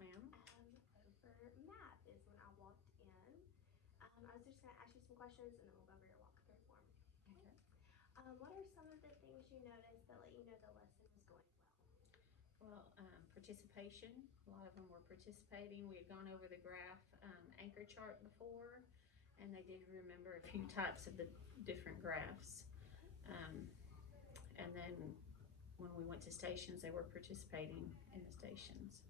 ma'am. Over math is when I walked in. I was just going to ask you some questions and then we'll go over your walkthrough form. Okay. What are some of the things you noticed that let you know the lesson was going well? Well, participation. A lot of them were participating. We had gone over the graph anchor chart before, and they did remember a few types of the different graphs. And then when we went to stations, they were participating in the stations.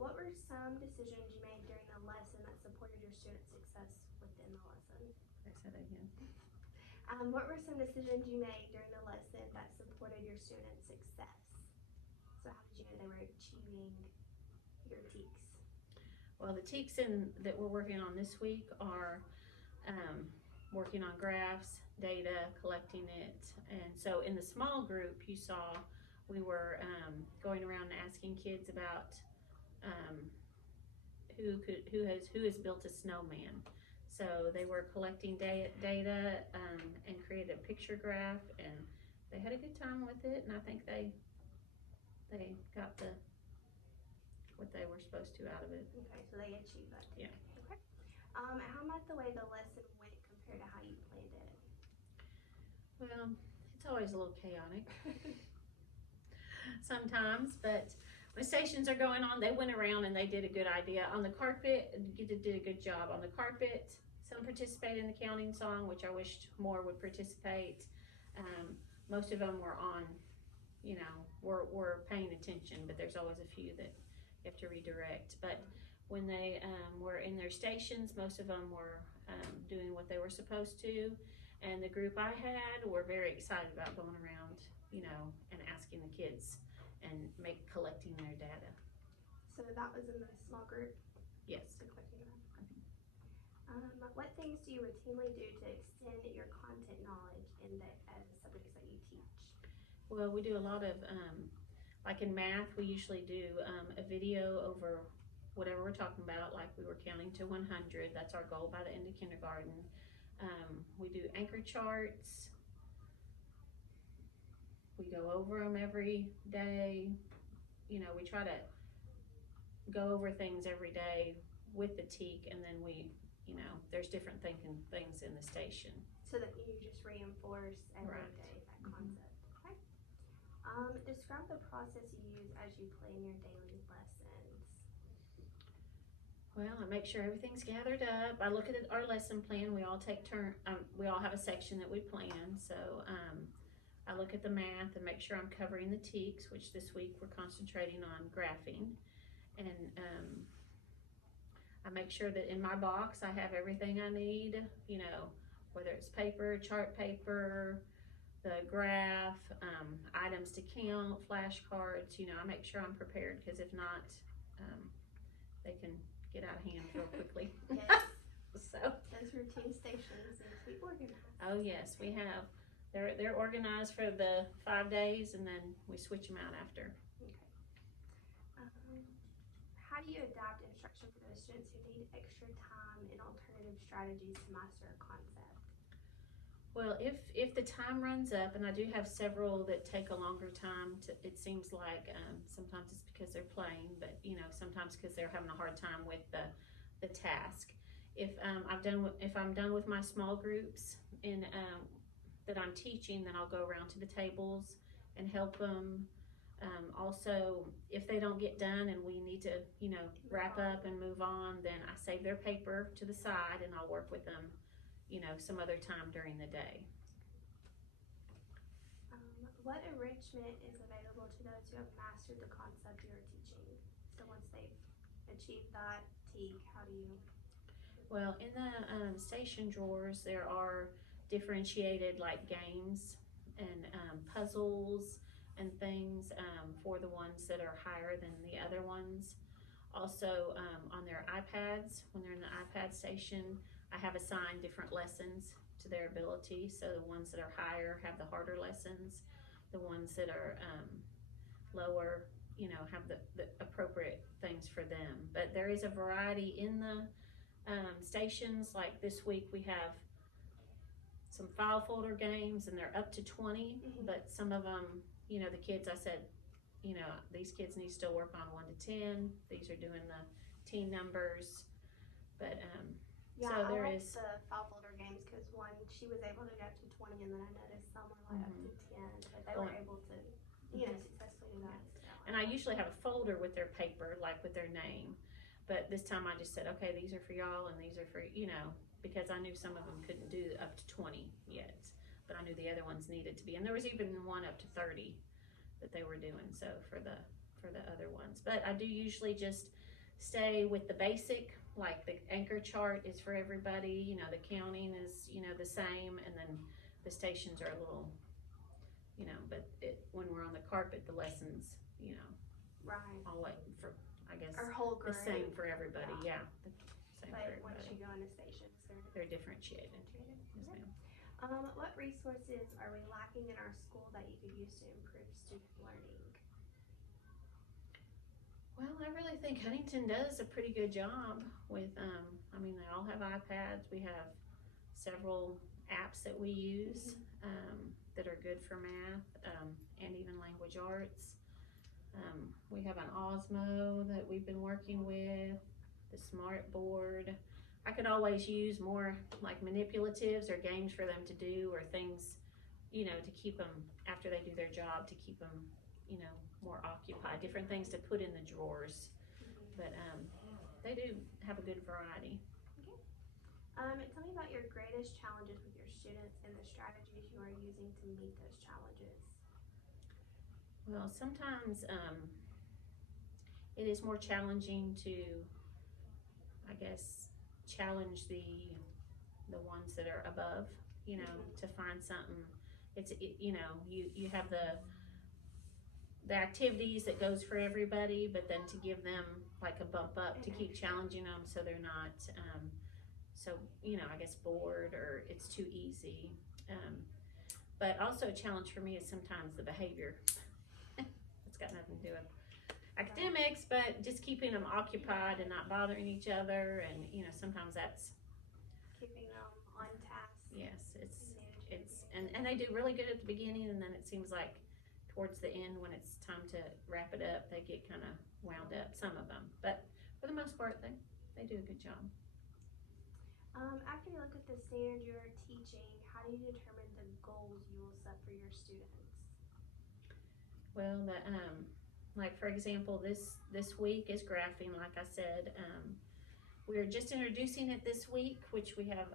What were some decisions you made during the lesson that supported your student success within the lesson? I said that again. What were some decisions you made during the lesson that supported your student success? So how did you know they were achieving your TEKs? Well, the TEKs that we're working on this week are working on graphs, data, collecting it. And so in the small group you saw, we were going around and asking kids about who has built a snowman. So they were collecting data and created a picture graph, and they had a good time with it, and I think they got what they were supposed to out of it. Okay, so they achieved that. Yeah. Okay. How about the way the lesson went compared to how you planned it? Well, it's always a little chaotic sometimes, but when stations are going on, they went around and they did a good idea. On the carpet, did a good job. On the carpet, some participated in the counting song, which I wished more would participate. Most of them were on, were paying attention, but there's always a few that you have to redirect. But when they were in their stations, most of them were doing what they were supposed to. And the group I had were very excited about going around, and asking the kids and collecting their data. So that was in the small group? Yes. Collecting data. What things do you routinely do to extend your content knowledge in the subjects that you teach? Well, we do a lot of, like in math, we usually do a video over whatever we're talking about, like we were counting to 100. That's our goal by the end of kindergarten. We do anchor charts. We go over them every day. We try to go over things every day with the TEK, and then there's different things in the station. So that you just reinforce every day that concept. Okay. Describe the process you use as you plan your daily lessons. Well, I make sure everything's gathered up. I look at our lesson plan. We all take turn. We all have a section that we plan. So I look at the math and make sure I'm covering the TEKs, which this week we're concentrating on graphing. And I make sure that in my box I have everything I need, whether it's paper, chart paper, the graph, items to count, flashcards. I make sure I'm prepared, because if not, they can get out of hand real quickly. Yes. So those routine stations need to be organized. Oh yes, we have. They're organized for the 5 days, and then we switch them out after. Okay. How do you adapt instruction for those students who need extra time and alternative strategies to master a concept? Well, if the time runs up, and I do have several that take a longer time, it seems like sometimes it's because they're playing, but sometimes because they're having a hard time with the task. If I'm done with my small groups and that I'm teaching, then I'll go around to the tables and help them. Also, if they don't get done and we need to, wrap up and move on, then I save their paper to the side and I'll work with them, some other time during the day. What enrichment is available to those who have mastered the concept you are teaching? So once they've achieved that TEK, how do you? Well, in the station drawers, there are differentiated like games and puzzles and things for the ones that are higher than the other ones. Also, on their iPads, when they're in the iPad station, I have assigned different lessons to their ability. So the ones that are higher have the harder lessons. The ones that are lower, have the appropriate things for them. But there is a variety in the stations. Like this week we have some file folder games, and they're up to 20, but some of them, the kids, I said, you know, these kids need to still work on 1 to 10. These are doing the teen numbers, but Yeah, so I there like is. the file folder games because one, she was able to get up to 20, and then I noticed some were like up to 10, but they were able to, successfully do that. So And I usually have a folder with their paper, like with their name. But this time I just said, okay, these are for y'all and these are for, because I knew some of them couldn't do up to 20 yet. But I knew the other ones needed to be. And there was even one up to 30 that they were doing, so for the other ones. But I do usually just stay with the basic, like the anchor chart is for everybody, the counting is, the same, and then the stations are a little, but when we're on the carpet, the lessons, right. all like for, I guess, our whole the grade. same for everybody, yeah. The same But for once you everybody. go into stations, They're differentiated. Yes, ma'am. What resources are we lacking in our school that you could use to improve student learning? Well, I really think Huntington does a pretty good job with, they all have iPads. We have several apps that we use that are good for math and even language arts. We have an Osmo that we've been working with, the Smart Board. I could always use more like manipulatives or games for them to do, or things, to keep them after they do their job, to keep them, more occupied, different things to put in the drawers. But they do have a good variety. Okay. Tell me about your greatest challenges with your students and the strategies you are using to meet those challenges. Well, sometimes it is more challenging to, I guess, challenge the ones that are above, to find something. You have the activities that goes for everybody, but then to give them like a bump up to keep challenging them so they're not I guess bored or it's too easy. But also a challenge for me is sometimes the behavior. It's got nothing to do with academics, but just keeping them occupied and not bothering each other, and sometimes that's keeping them on task. Yes, it's and they do really good at the beginning, and then it seems like towards the end when it's time to wrap it up, they get kind of wound up, some of them, but for the most part they do a good job. After you look at the standard you are teaching, how do you determine the goals you will set for your students? Well, like for example, this week is graphing, like I said. We're just introducing it this week, which we have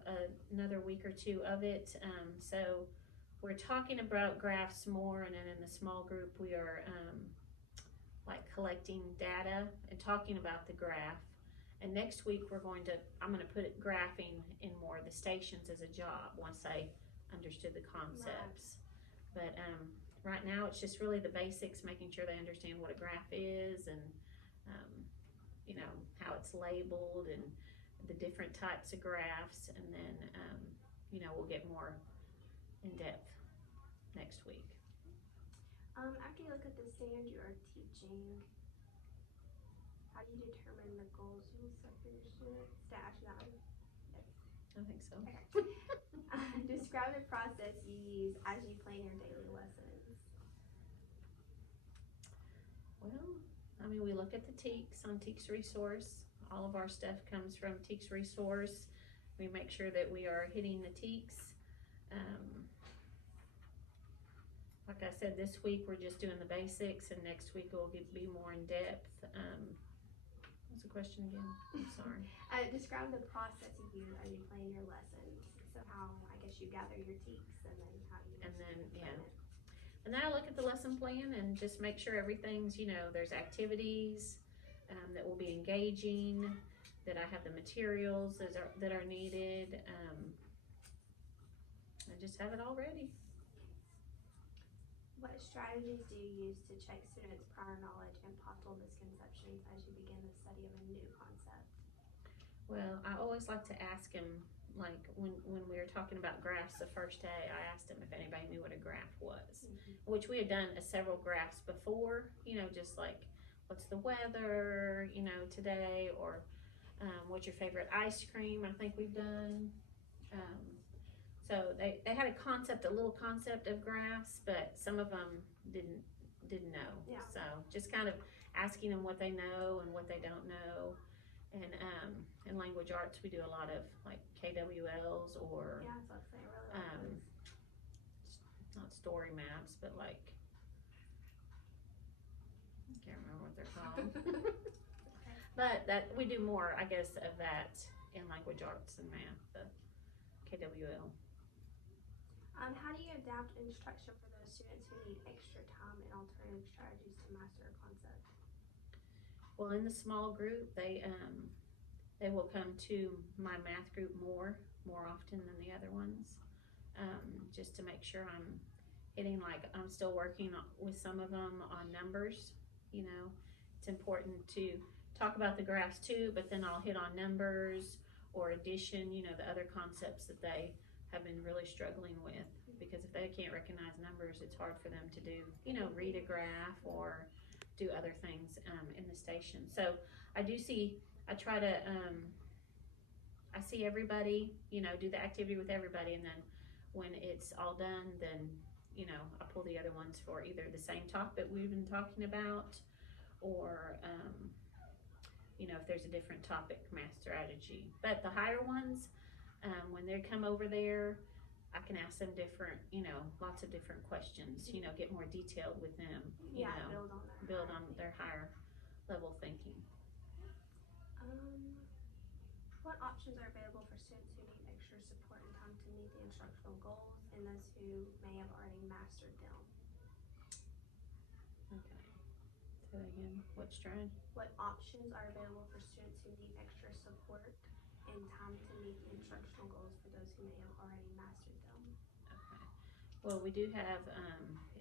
another week or two of it. So we're talking about graphs more, and then in the small group we are like collecting data and talking about the graph. And next week I'm going to put graphing in more of the stations as a job once they understood the concepts. Right. But right now it's just really the basics, making sure they understand what a graph is, and how it's labeled and the different types of graphs, and then we'll get more in depth next week. After you look at the standard you are teaching, how do you determine the goals you will set for your students? Did I ask you that one? Yes. I think so. Okay. Describe the process you use as you plan your daily lessons. Well, we look at the TEKS on TEKS Resource. All of our stuff comes from TEKS Resource. We make sure that we are hitting the TEKS. Like I said, this week we're just doing the basics, and next week we'll be more in depth. What's the question again? I'm sorry. Describe the process you use as you plan your lessons. So how, I guess, you gather your TEKS, and then how you and then plan it. And then I look at the lesson plan and just make sure everything's, there's activities that will be engaging, that I have the materials that are needed, and just have it all ready. What strategies do you use to check students' prior knowledge and possible misconceptions as you begin the study of a new concept? Well, I always like to ask them, like when we were talking about graphs the first day, I asked them if anybody knew what a graph was, which we had done several graphs before, just like what's the weather, today, or what's your favorite ice cream, I think we've done. So they had a little concept of graphs, but some of them didn't didn't know. Yeah. So just kind of asking them what they know and what they don't know. And in language arts, we do a lot of like KWLs or Yeah, so I really like um, those. not story maps, but like, I can't remember what they're called. But that we do more, I guess, of that in language arts and math, the KWL. How do you adapt instruction for those students who need extra time and alternative strategies to master a concept? Well, in the small group, they will come to my math group more often than the other ones, just to make sure I'm hitting, like, I'm still working with some of them on numbers. You know, it's important to talk about the graphs too, but then I'll hit on numbers or addition, you know, the other concepts that they have been really struggling with, because if they can't recognize numbers, it's hard for them to do, you know, read a graph or do other things in the station. So I try to I see everybody, you know, do the activity with everybody, and then when it's all done, then, you know, I pull the other ones for either the same topic we've been talking about, or you know, if there's a different topic, math strategy. But the higher ones, when they come over there, I can ask them different, you know, lots of different questions, you know, get more detailed with them, you Yeah, know, build on their higher level thinking. What options are available for students who need extra support and time to meet the instructional goals and those who may have already mastered them? Okay. Say that again. What strand? What options are available for students who need extra support and time to meet the instructional goals for those who may have already mastered them? Okay. Well, we do have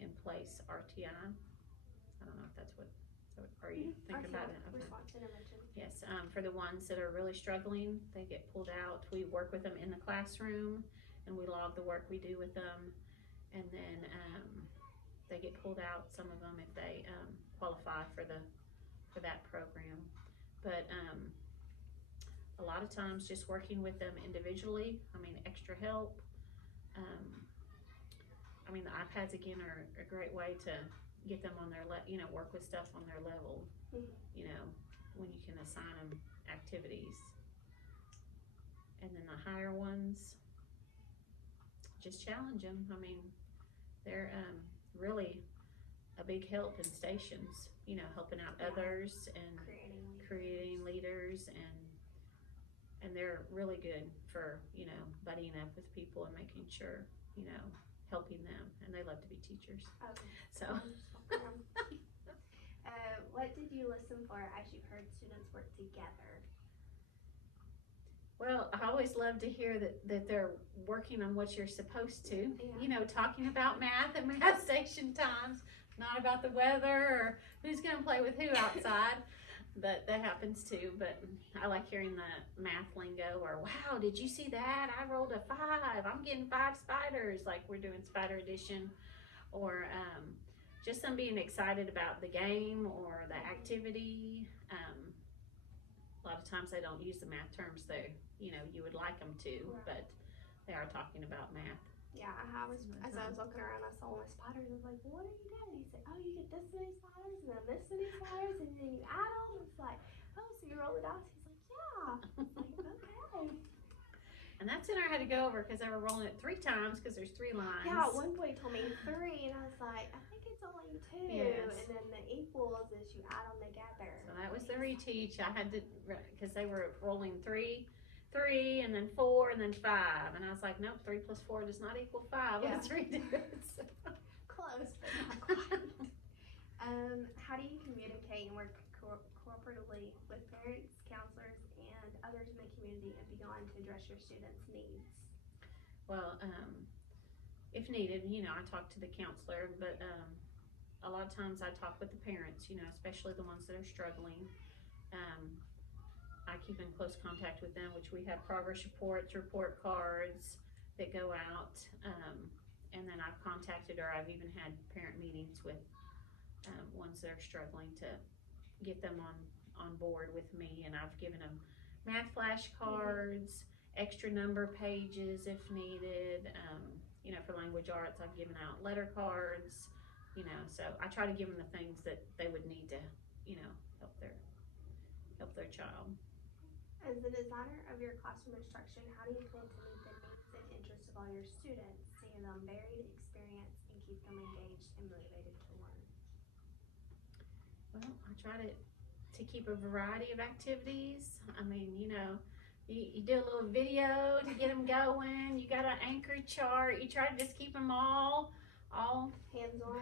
in place RTI. I don't know if that's what. So are you thinking about it? Okay. Response intervention. Yes. For the ones that are really struggling, they get pulled out. We work with them in the classroom, and we log the work we do with them, and then they get pulled out. Some of them, if they qualify for that program, but a lot of times just working with them individually. I mean, extra help. I mean, the iPads again are a great way to get them on their work with stuff on their level. You know, when you can assign them activities, and then the higher ones, just challenge them. I mean, they're really a big help in stations, you know, helping out others and creating leaders, and they're really good for, you know, buddying up with people and making sure, you know, helping them, and they love to be teachers. Okay. So what did you listen for as you heard students work together? Well, I always love to hear that they're working on what you're supposed to, you know, talking about math and math station times, not about the weather or who's going to play with who outside. But that happens too. But I like hearing the math lingo, or wow, did you see that? I rolled a 5. I'm getting 5 spiders, like we're doing spider edition, or just them being excited about the game or the activity. A lot of times they don't use the math terms that, you know, you would like them to, but they are talking about math. Yeah, as I was looking around, I saw my spiders. I was like, what are you doing? He said, oh, you get this many spiders and then this many spiders, and then you add them. It's like, oh, so you roll the dice. He's like, yeah. It's like, okay. And that center I had to go over because they were rolling it 3 times because there's 3 lines. Yeah, at one point he told me 3, and I was like, I think it's only 2. Yes. And then the equals is you add them together. So that was the reteach. I had to, because they were rolling 3, and then 4, and then 5. And I was like, nope, 3 plus 4 does not equal 5. Yeah. Let's redo it. Close, but not quite. How do you communicate and work cooperatively with parents, counselors, and others in the community and beyond to address your students' needs? Well, if needed, you know, I talk to the counselor, but a lot of times I talk with the parents, you know, especially the ones that are struggling. I keep in close contact with them, which we have progress reports, report cards that go out, and then I've contacted, or I've even had parent meetings with ones that are struggling to get them on board with me, and I've given them math flashcards, extra number pages if needed. You know, for language arts, I've given out letter cards, you know, so I try to give them the things that they would need to, you know, help their child. As the designer of your classroom instruction, how do you plan to meet the needs and interests of all your students, give them varied experience, and keep them engaged and motivated to learn? Well, I try to keep a variety of activities. I mean, you know, you do a little video to get them going. You got an anchor chart. You try to just keep them all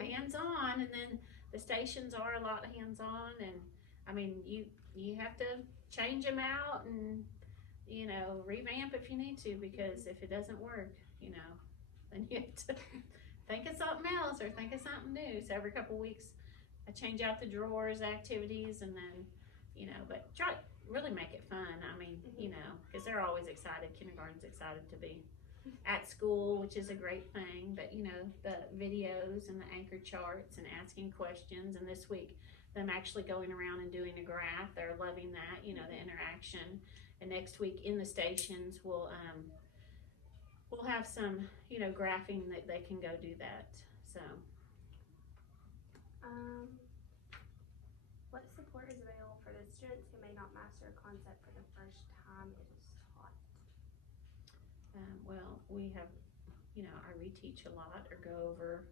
hands on, and then the stations are a lot hands on. And I mean, you have to change them out and, you know, revamp if you need to, because if it doesn't work, you know, then you have to think of something else or think of something new. So every couple weeks I change out the drawers, activities, and then, you know, but try to really make it fun. I mean, you know, because they're always excited. Kindergarten's excited to be at school, which is a great thing. But, you know, the videos and the anchor charts and asking questions. And this week, them actually going around and doing a graph. They're loving that, you know, the interaction. And next week in the stations, we'll have some, you know, graphing that they can go do that. So. What support is available for the students who may not master a concept for the first time it is taught? Well, we have, you know, I reteach a lot or go over,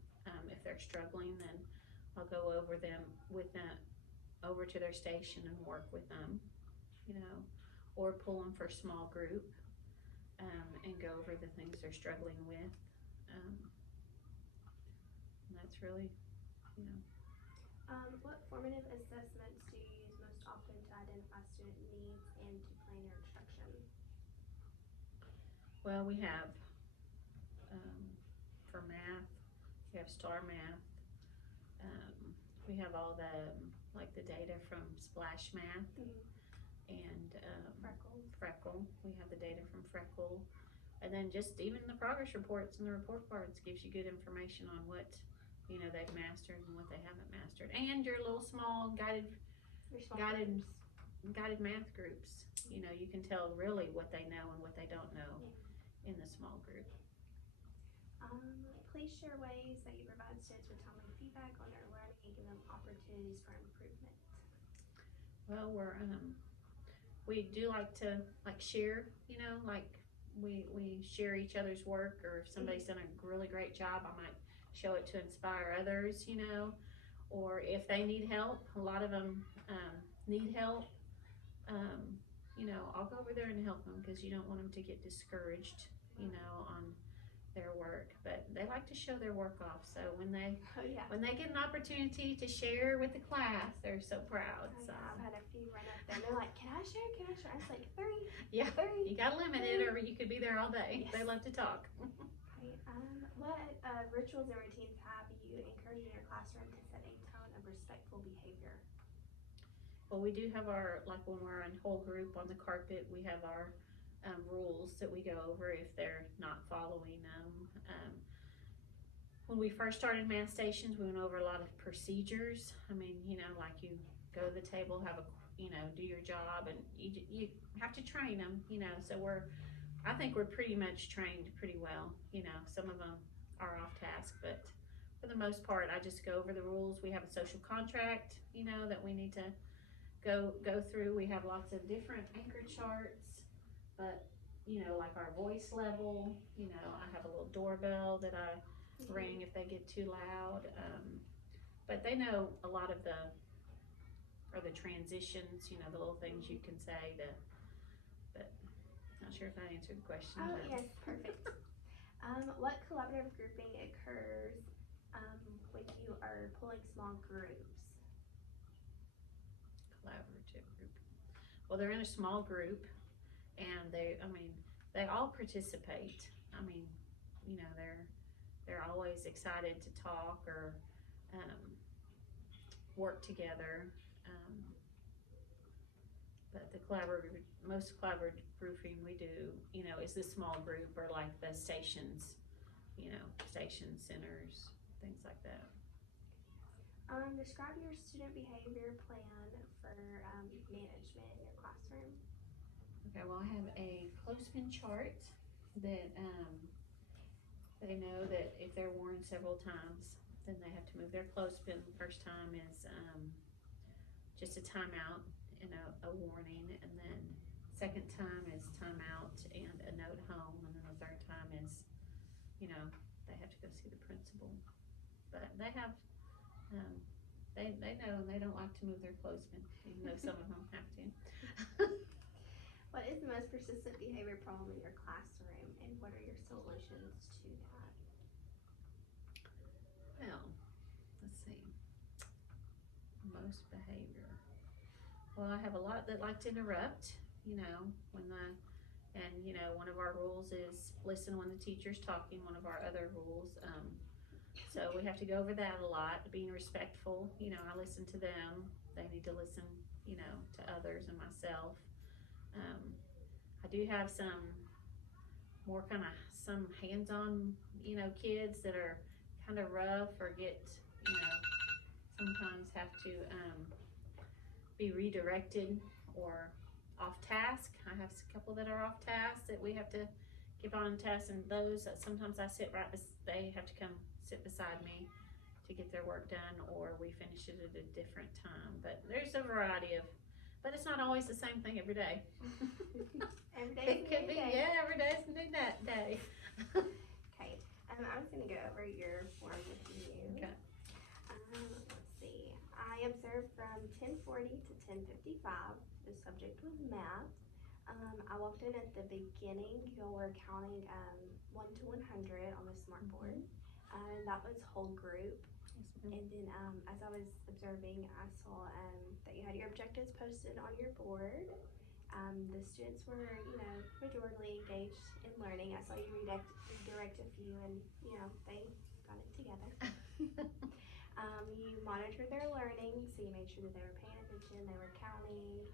if they're struggling, then I'll go over them with them over to their station and work with them, you know, or pull them for a small group, and go over the things they're struggling with. And that's really, you know. What formative assessments do you use most often to identify student needs and to plan your instruction? Well, we have, for math, we have STAR Math. We have all the, like the data from Splash Math, and Freckle. We have the data from Freckle. And then just even the progress reports and the report cards gives you good information on what, you know, they've mastered and what they haven't mastered. And your little small guided math groups. You know, you can tell really what they know and what they don't know in the small group. Please share ways that you provide students with timely feedback on their learning and give them opportunities for improvement. Well, we do like to share, you know, like we share each other's work, or if somebody's done a really great job, I might show it to inspire others, you know, or if they need help, a lot of them need help, you know, I'll go over there and help them, because you don't want them to get discouraged, you know, on their work. But they like to show their work off, so when they get an opportunity to share with the class, they're so proud. So I've had a few run up there and they're like, can I share? I was like, 3. Yeah, 3. You gotta limit it, or you could be there all day. Yes. They love to talk. Right. What rituals and routines have you encouraged in your classroom to set a tone of respectful behavior? Well, we do have our, like when we're in whole group on the carpet, we have our rules that we go over if they're not following them. When we first started math stations, we went over a lot of procedures. I mean, you know, like you go to the table, you know, do your job, and you have to train them, you know. So I think we're pretty much trained pretty well. You know, some of them are off task, but for the most part, I just go over the rules. We have a social contract, you know, that we need to go through. We have lots of different anchor charts, but, you know, like our voice level, you know, I have a little doorbell that I ring if they get too loud. But they know a lot of the transitions, you know, the little things you can say but not sure if that answered the question. Oh, yes, perfect. What collaborative grouping occurs when you are pulling small groups? Collaborative group. Well, they're in a small group, and they all participate. I mean, you know, they're always excited to talk or work together. But most collaborative grouping we do, you know, is the small group, or like the stations, you know, station centers, things like that. Describe your student behavior plan for management in your classroom. Okay, well, I have a clothespin chart that they know that if they're worn several times, then they have to move their clothespin. First time is just a timeout and a warning, and then second time is timeout and a note home, and then the third time is, they have to go see the principal. But they have, they know they don't like to move their clothespin, even though some of them have to. What is the most persistent behavior problem in your classroom, and what are your solutions to that? Well, let's see. Most behavior. Well, I have a lot that like to interrupt, one of our rules is listen when the teacher's talking, one of our other rules. So we have to go over that a lot, being respectful. I listen to them. They need to listen, to others and myself. I do have some more some hands-on, kids that are kind of rough or get, sometimes have to be redirected or off task. I have a couple that are off task that we have to keep on task, and those that sometimes they have to come sit beside me to get their work done, or we finish it at a different time. But there's a variety but it's not always the same thing every day. Every day it could be, every day's a new day. Okay, I'm just gonna go over your form with you. Okay. Let's see. I observed from 10:40 to 10:55. The subject was math. I walked in at the beginning. Y'all were counting 1 to 100 on the smartboard, and that was whole group. And then as I was observing, I saw that you had your objectives posted on your board. The students were, majorly engaged in learning. I saw you redirect a few, and they got it together. You monitored their learning, so you made sure that they were paying attention, they were counting.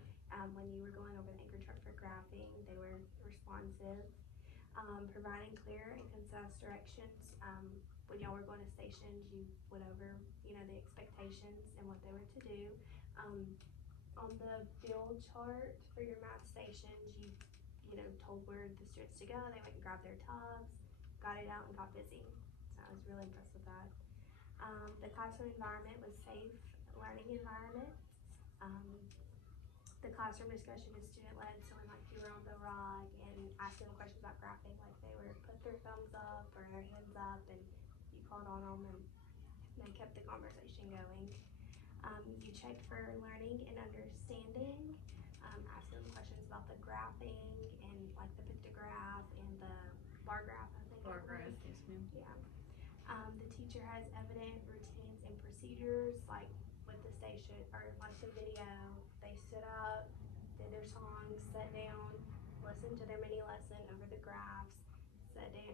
When you were going over the anchor chart for graphing, they were responsive. Providing clear and concise directions. When y'all were going to stations, you went over, the expectations and what they were to do. On the build chart for your math stations, you told where the students to go. They went and grabbed their tubs, got it out, and got busy. So I was really impressed with that. The classroom environment was safe learning environment. The classroom discussion is student-led, so when you were on the rug and asking them questions about graphing, they were put their thumbs up or their hands up, and you called on them, and they kept the conversation going. You checked for learning and understanding, asking them questions about the graphing and the pictograph and the bar graph, I think. Bar graph, yes ma'am. Yeah. The teacher has evident routines and procedures, with the station or the video. They stood up, did their songs, sat down, listened to their mini lesson over the graphs, sat down,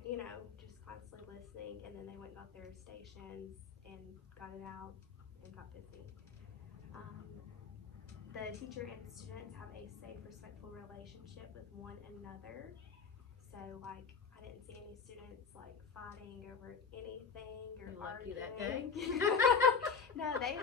just constantly listening, and then they went and got their stations and got it out and got busy. The teacher and students have a safe, respectful relationship with one another. So I didn't see any students fighting over anything or arguing. That day? No, they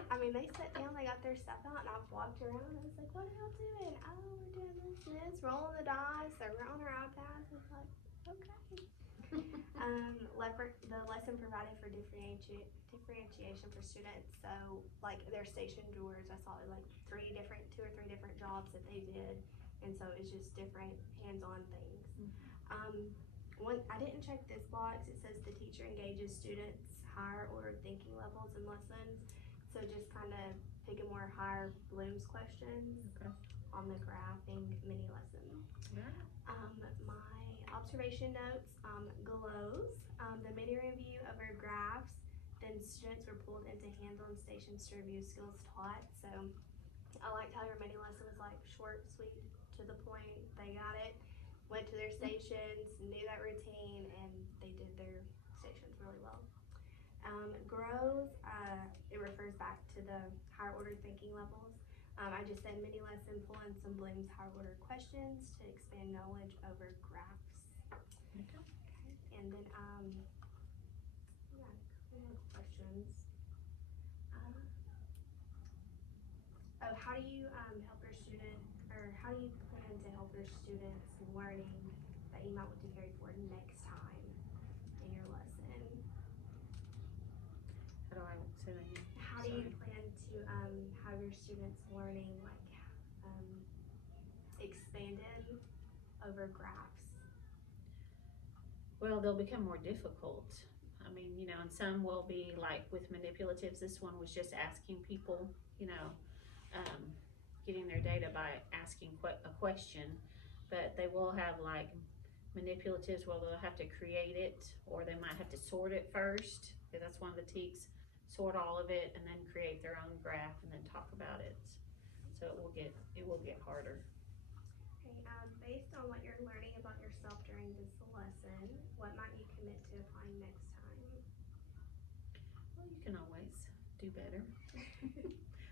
sat down, they got their stuff out, and I walked around, and I was like, what are y'all doing? Oh, we're doing this, rolling the dice, or we're on our iPads. I was like, okay. The lesson provided for differentiation for students. So, their station drawers, I saw it was 2 or 3 different jobs that they did, and so it's just different hands-on things. I didn't check this box. It says the teacher engages students' higher order thinking levels in lessons. So just kind of picking more higher Bloom's questions on the graphing mini lesson. Yeah. My observation notes, glows. The mini review of our graphs. Then students were pulled into hands-on stations to review skills taught. So I liked how your mini lesson was short, sweet, to the point. They got it. Went to their stations, knew that routine, and they did their stations really well. Grows, it refers back to the higher order thinking levels. I just said mini lesson, pull in some Bloom's higher order questions to expand knowledge over graphs. Okay. And then, questions. How do you help your student, or how do you plan to help your students learning that you might want to carry forward next time in your lesson? How do I students learning like expanded over graphs? Well, they'll become more difficult. I mean, you know, and some will be like with manipulatives. This one was just asking people, you know, getting their data by asking a question. But they will have like manipulatives where they'll have to create it, or they might have to sort it first. Because that's one of the TEKs. Sort all of it and then create their own graph and then talk about it. So it will get harder. Okay, based on what you're learning about yourself during this lesson, what might you commit to applying next time? Well, you can always do better.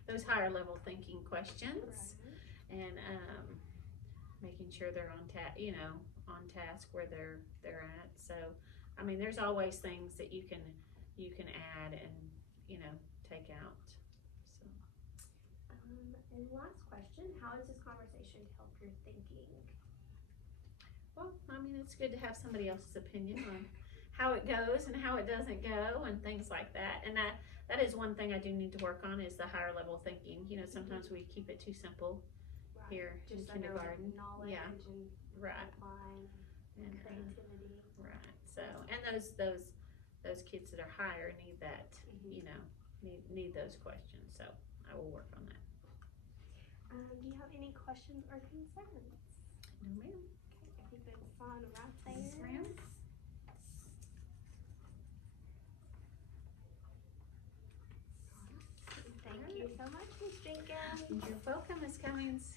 Those higher level thinking questions, right. And making sure they're on task where they're at. So, I mean, there's always things that you can add and take out. So. And last question, how does this conversation help your thinking? Well, I mean, it's good to have somebody else's opinion on how it goes and how it doesn't go and things like that. And that is one thing I do need to work on is the higher level thinking. You know, sometimes we keep it too simple here in kindergarten. Knowledge and applying and creativity. Right. So, and those kids that are higher need that, need those questions. So I will work on that. Do you have any questions or concerns? No, ma'am. Okay, I think that's fine right there. Yes, ma'am. Thank you so much, Ms. Jenkins. You're welcome, Ms. Cummings.